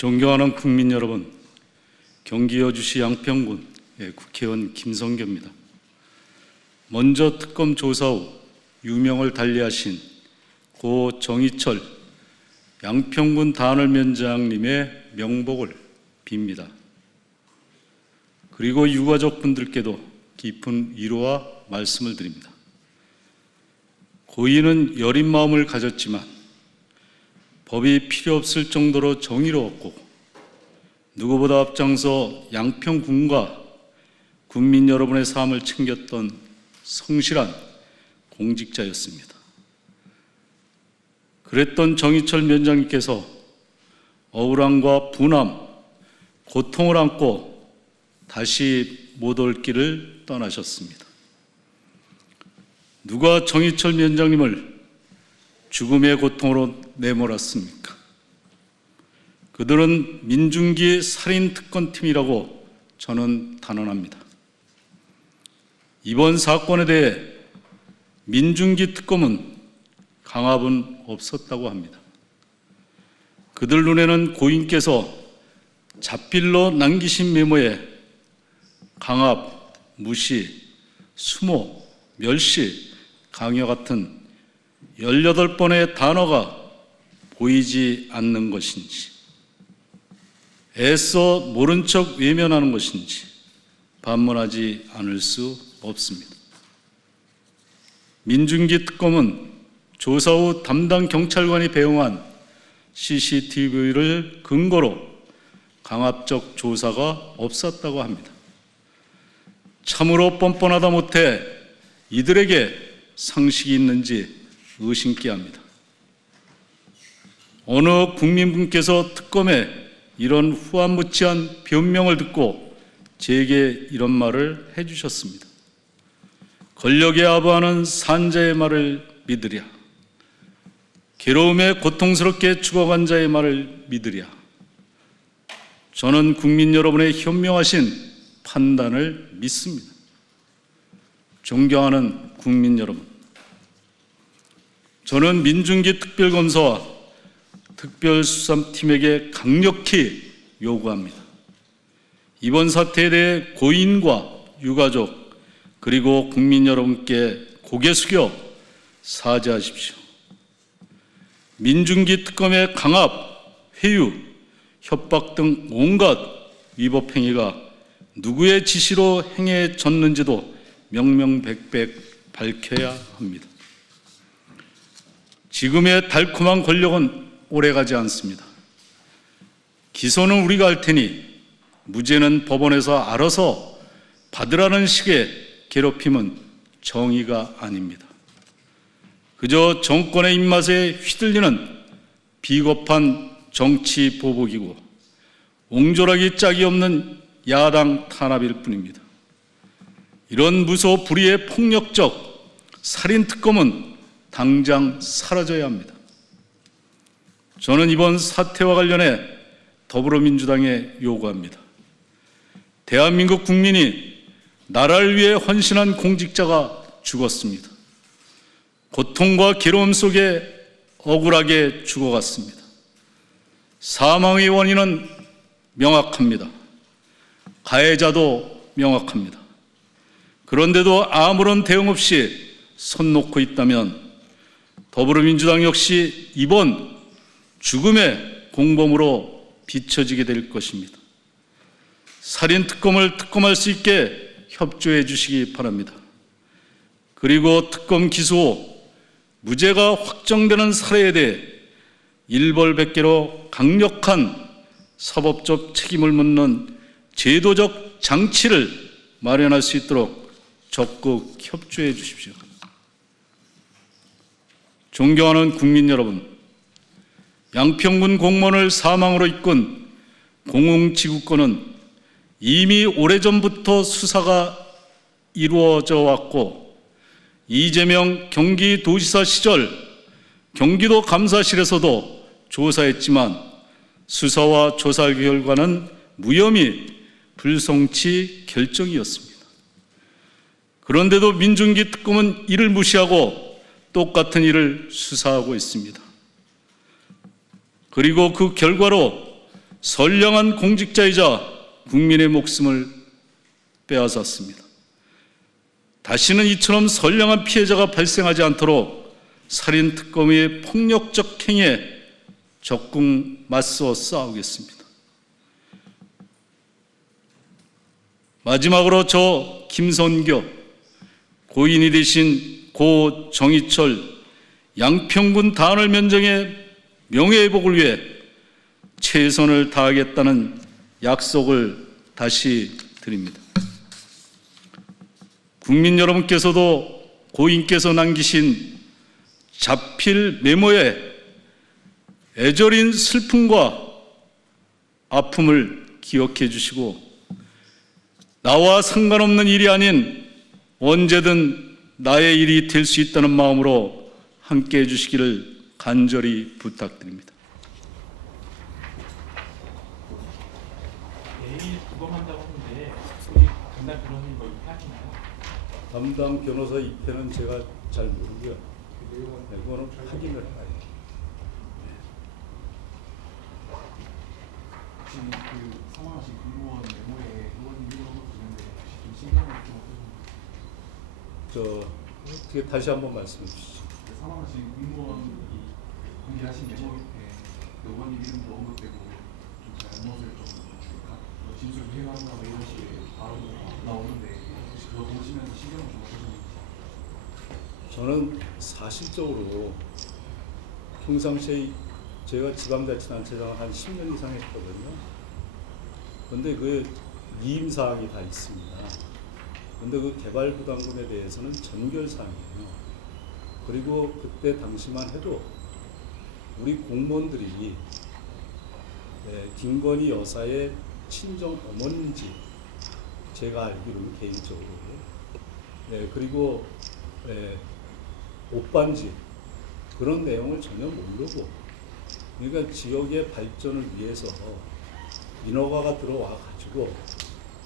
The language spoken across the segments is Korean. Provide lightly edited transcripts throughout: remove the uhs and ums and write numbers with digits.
존경하는 국민 여러분, 경기 여주시 양평군의 국회의원 김성교입니다. 먼저 특검 조사 후 유명을 달리하신 고 정희철 양평군 단원면장님의 명복을 빕니다. 그리고 유가족분들께도 깊은 위로와 말씀을 드립니다. 고인은 여린 마음을 가졌지만 법이 필요 없을 정도로 정의로웠고 누구보다 앞장서 양평군과 국민 여러분의 삶을 챙겼던 성실한 공직자였습니다. 그랬던 정희철 면장님께서 억울함과 분함, 고통을 안고 다시 못 올 길을 떠나셨습니다. 누가 정희철 면장님을 죽음의 고통으로 내몰았습니까? 그들은 민중기 살인특검팀이라고 저는 단언합니다. 이번 사건에 대해 민중기 특검은 강압은 없었다고 합니다. 그들 눈에는 고인께서 자필로 남기신 메모에 강압, 무시, 수모, 멸시, 강요 같은 18번의 단어가 보이지 않는 것인지, 애써 모른 척 외면하는 것인지 반문하지 않을 수 없습니다. 민중기 특검은 조사 후 담당 경찰관이 배웅한 CCTV를 근거로 강압적 조사가 없었다고 합니다. 참으로 뻔뻔하다 못해 이들에게 상식이 있는지 의심케 합니다. 어느 국민분께서 특검에 이런 후안무치한 변명을 듣고 제게 이런 말을 해주셨습니다. 권력에 아부하는 산자의 말을 믿으랴. 괴로움에 고통스럽게 죽어간 자의 말을 믿으랴. 저는 국민 여러분의 현명하신 판단을 믿습니다. 존경하는 국민 여러분, 저는 민중기 특별검사와 특별수사팀에게 강력히 요구합니다. 이번 사태에 대해 고인과 유가족 그리고 국민 여러분께 고개 숙여 사죄하십시오. 민중기 특검의 강압, 회유, 협박 등 온갖 위법 행위가 누구의 지시로 행해졌는지도 명명백백 밝혀야 합니다. 지금의 달콤한 권력은 오래가지 않습니다. 기소는 우리가 할 테니 무죄는 법원에서 알아서 받으라는 식의 괴롭힘은 정의가 아닙니다. 그저 정권의 입맛에 휘둘리는 비겁한 정치 보복이고 옹졸하기 짝이 없는 야당 탄압일 뿐입니다. 이런 무소 불위의 폭력적 살인특검은 당장 사라져야 합니다. 저는 이번 사태와 관련해 더불어민주당에 요구합니다. 대한민국 국민이 나라를 위해 헌신한 공직자가 죽었습니다. 고통과 괴로움 속에 억울하게 죽어갔습니다. 사망의 원인은 명확합니다. 가해자도 명확합니다. 그런데도 아무런 대응 없이 손 놓고 있다면 더불어민주당 역시 이번 죽음의 공범으로 비춰지게 될 것입니다. 살인특검을 특검할 수 있게 협조해 주시기 바랍니다. 그리고 특검 기소 후 무죄가 확정되는 사례에 대해 일벌백계로 강력한 사법적 책임을 묻는 제도적 장치를 마련할 수 있도록 적극 협조해 주십시오. 존경하는 국민 여러분, 양평군 공무원을 사망으로 이끈 공흥지구권은 이미 오래전부터 수사가 이루어져 왔고 이재명 경기도지사 시절 경기도 감사실에서도 조사했지만 수사와 조사 결과는 무혐의 불송치 결정이었습니다. 그런데도 민중기 특검은 이를 무시하고 똑같은 일을 수사하고 있습니다. 그리고 그 결과로 선량한 공직자이자 국민의 목숨을 빼앗았습니다. 다시는 이처럼 선량한 피해자가 발생하지 않도록 살인특검의 폭력적 행위에 적극 맞서 싸우겠습니다. 마지막으로 저 김선교, 고인이 되신 고 정희철, 양평군 단월 면정의 명예회복을 위해 최선을 다하겠다는 약속을 다시 드립니다. 국민 여러분께서도 고인께서 남기신 자필 메모에 애절인 슬픔과 아픔을 기억해 주시고 나와 상관없는 일이 아닌 언제든 나의 일이 될 수 있다는 마음으로 함께해 주시기를 간절히 부탁드립니다. 내일 부검한다고 하는데 우리 담당 변호사님 뭐 입회하시나요? 담당 변호사 입회는 제가 잘 모르고요. 그거는 확인을 해봐요. 지금 그 사망하신 공무원 메모에 의원 이름을 부르는데 좀 신경을 좀 어떻게 다시 한번 말씀해 주시죠. 사망하신 공무원이 공개하신 메모 밑에 의원 이름도 언급되고 좀 잘못을 좀 진술 부인한다 뭐 이런 식의 발언도 나오는데 혹시 그거 보시면서 신경을 좀 어떠셨는지? 저는 사실적으로 평상시에 제가 지방자치단체장을 한 10년 이상 했거든요. 그런데 그 이임사항이 다 있습니다. 그런데 그 개발부담금에 대해서는 전결사항이에요. 그리고 그때 당시만 해도 우리 공무원들이 김건희 여사의 친정 어머니인지 제가 알기로는 개인적으로 그리고 오빠인지 그런 내용을 전혀 모르고 그러니까 지역의 발전을 위해서 인허가가 들어와 가지고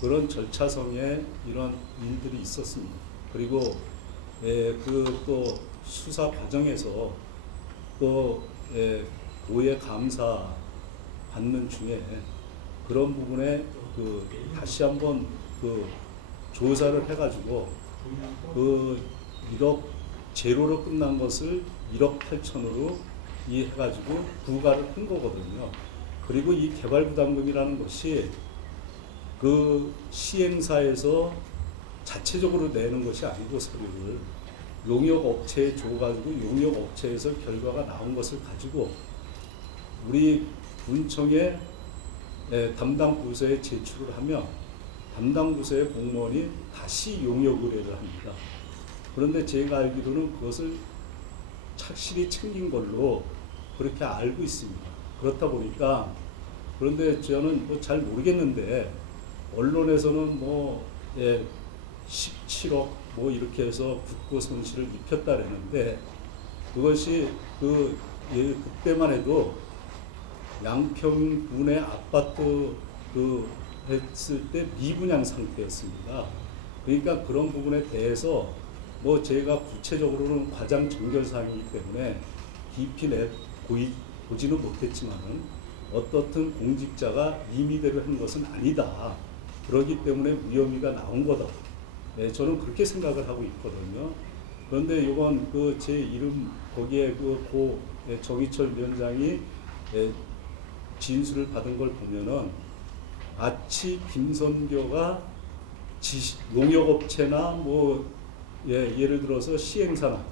그런 절차성에 이런 일들이 있었습니다. 그리고 그 또 수사 과정에서 또 오해 감사 받는 중에 그런 부분에 그 다시 한번 그 조사를 해가지고 그 1억 제로로 끝난 것을 1억 8천으로 해가지고 부과를 한 거거든요. 그리고 이 개발부담금이라는 것이 그 시행사에서 자체적으로 내는 것이 아니고 서류를 용역업체에 줘가지고 용역업체에서 결과가 나온 것을 가지고 우리 군청의 담당 부서에 제출을 하면 담당 부서의 공무원이 다시 용역 의뢰를 합니다. 그런데 제가 알기로는 그것을 착실히 챙긴 걸로 그렇게 알고 있습니다. 그렇다 보니까 그런데 저는 뭐 잘 모르겠는데 언론에서는 17억 뭐 이렇게 해서 국고 손실을 입혔다라는데 그것이 그때만 해도 양평군의 아파트 했을 때 미분양 상태였습니다. 그러니까 그런 부분에 대해서 뭐 제가 구체적으로는 과장 정결사항이기 때문에 깊이 보지는 못했지만은 어떻든 공직자가 임의대로 한 것은 아니다. 그렇기 때문에 위험이가 나온 거다. 저는 그렇게 생각을 하고 있거든요. 그런데 이번 제 이름 거기에 고 정희철 위원장이 진술을 받은 걸 보면은 마치 김선교가 농협업체나 예를 들어서 시행사나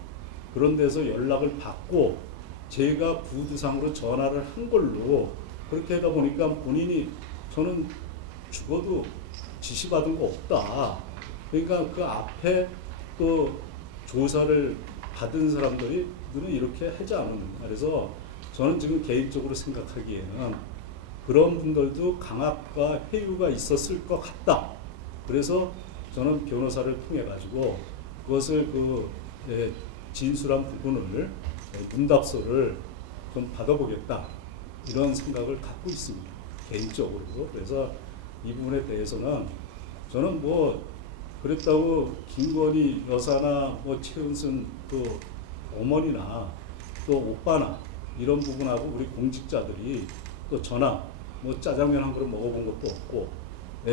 그런 데서 연락을 받고 제가 구두상으로 전화를 한 걸로 그렇게 하다 보니까 본인이 저는 죽어도 지시받은 거 없다. 그러니까 그 앞에 조사를 받은 사람들은 이렇게 하지 않는다. 그래서 저는 지금 개인적으로 생각하기에는 그런 분들도 강압과 회유가 있었을 것 같다. 그래서 저는 변호사를 통해 가지고 그것을 진술한 부분을 문답서를 좀 받아보겠다 이런 생각을 갖고 있습니다. 개인적으로. 그래서 이 부분에 대해서는 저는 그랬다고 김건희 여사나 최은순 어머니나 또 오빠나 이런 부분하고 우리 공직자들이 또 저나 뭐 짜장면 한 그릇 먹어본 것도 없고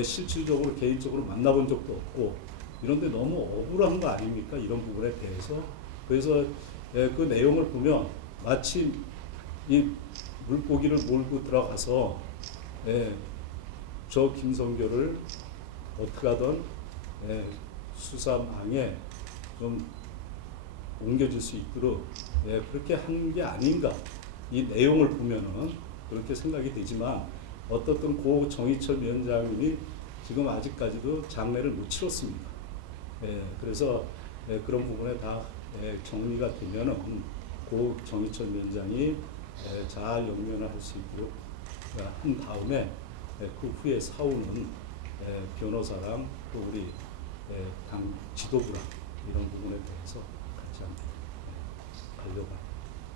실질적으로 개인적으로 만나본 적도 없고 이런데 너무 억울한 거 아닙니까? 이런 부분에 대해서. 그래서 그 내용을 보면 마치 이 물고기를 몰고 들어가서 저 김성교를 어떻게 하든 수사망에 좀 옮겨질 수 있도록 그렇게 한 게 아닌가. 이 내용을 보면은 그렇게 생각이 되지만 어떻든 고 정희철 위원장님이 지금 아직까지도 장례를 못 치렀습니다. 그래서 그런 부분에 다 정리가 되면은 고 정희철 위원장이 잘 영면을 할 수 있도록 한 다음에 그 후에 사후는 변호사랑 또 우리 당 지도부랑 이런 부분에 대해서 같이 한번 가려고 합니다.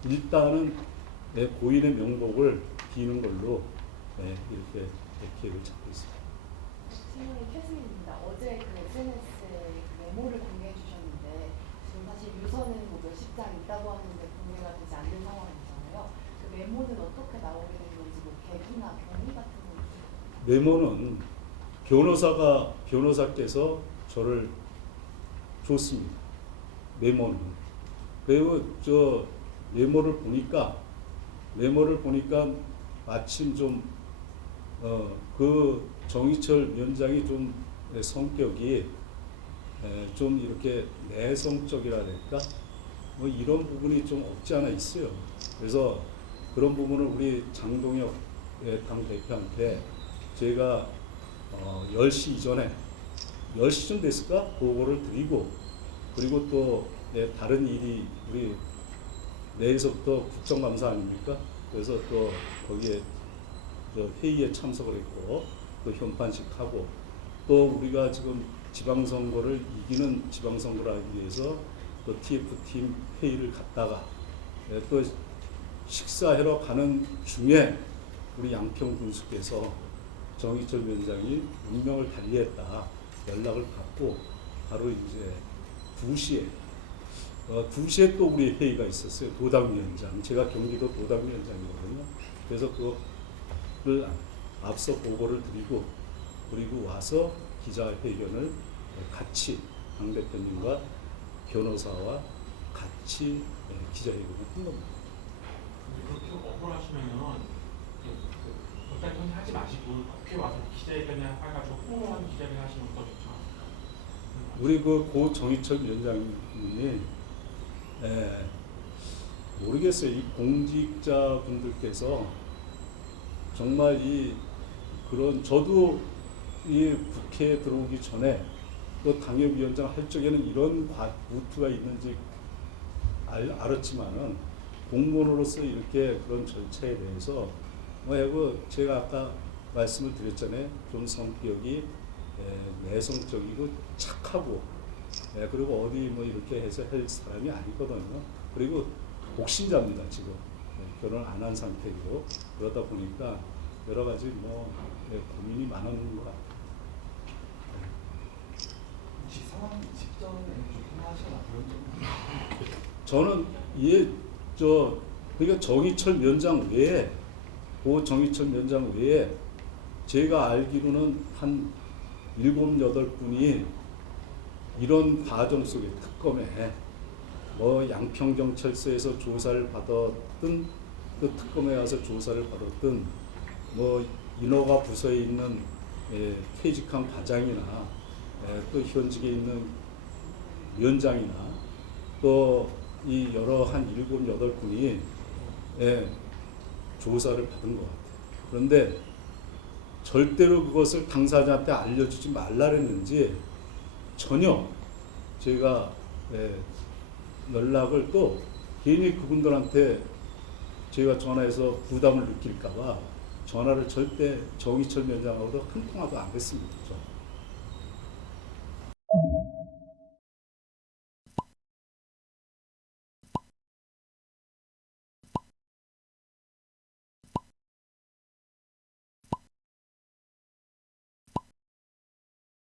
일단은 고인의 명복을 비는 걸로 이렇게 계획을 잡고 있습니다. 신문의 최승입니다. 어제 그 SNS에 메모를 공개해 주셨는데 지금 사실 유서는 뭐 몇십 장 있다고 하는데 공개가 되지 않는 상황이잖아요. 그 메모는 어떻게 나오게 된 건지 뭐 계기나 경위 같은 거 있어요? 메모는 변호사께서 저를 줬습니다. 메모는. 그리고 저 메모를 보니까 마침 좀 그 정희철 위원장이 좀 성격이 좀 이렇게 내성적이라 할까 뭐 이런 부분이 좀 없지 않아 있어요. 그래서 그런 부분을 우리 장동혁 당 대표한테 제가 10시 이전에 10시쯤 됐을까 보고를 드리고 그리고 또 다른 일이 우리 내일서부터 국정감사 아닙니까? 그래서 또 거기에 회의에 참석을 했고 또 현판식하고 또 우리가 지금 지방선거를 이기는 지방선거를 하기 위해서 또 TF팀 회의를 갔다가 또 식사하러 가는 중에 우리 양평 군수께서 정희철 위원장이 운명을 달리했다 연락을 받고 바로 이제 2시에 2시에 또 우리 회의가 있었어요. 도당위원장. 제가 경기도 도당위원장이거든요. 그래서 그걸 앞서 보고를 드리고 그리고 와서 기자회견을 같이 당 대표님과 변호사와 같이 기자회견을 한 겁니다. 그렇게 억울하시면은 일단 하지 마시고 국회 와서 기자회견을 해가지고 홍보하는 기자회견 하시면 더 좋지 않을까? 우리 고 정희철 위원장님이 모르겠어요. 이 공직자분들께서 정말 그런 저도 이 국회에 들어오기 전에 또 당협위원장 할 적에는 이런 루트가 있는지 알았지만은 공무원으로서 이렇게 그런 절차에 대해서 제가 아까 말씀을 드렸잖아요. 좀 성격이 내성적이고 착하고 그리고 어디 뭐 이렇게 해서 할 사람이 아니거든요. 그리고 복신자입니다. 지금 결혼 안 한 상태이고 그러다 보니까 여러 가지 고민이 많은 것 같아요. 혹시 상황 직전에 좀 통화하시거나 그런 저는 그러니까 정희철 위원장 외에 고 정희철 위원장 외에 제가 알기로는 한 7, 8분이 이런 과정 속에 특검에 양평경찰서에서 조사를 받았든 그 특검에 와서 조사를 받았든 인허가 부서에 있는 퇴직한 과장이나 또 현직에 있는 위원장이나 또 이 여러 한 7, 8분이 조사를 받은 것 같아요. 그런데 절대로 그것을 당사자한테 알려주지 말라 그랬는지 전혀 제가 연락을 또 괜히 그분들한테 제가 전화해서 부담을 느낄까 봐 전화를 절대 정희철 위원장하고도 한 통화도 안 했습니다.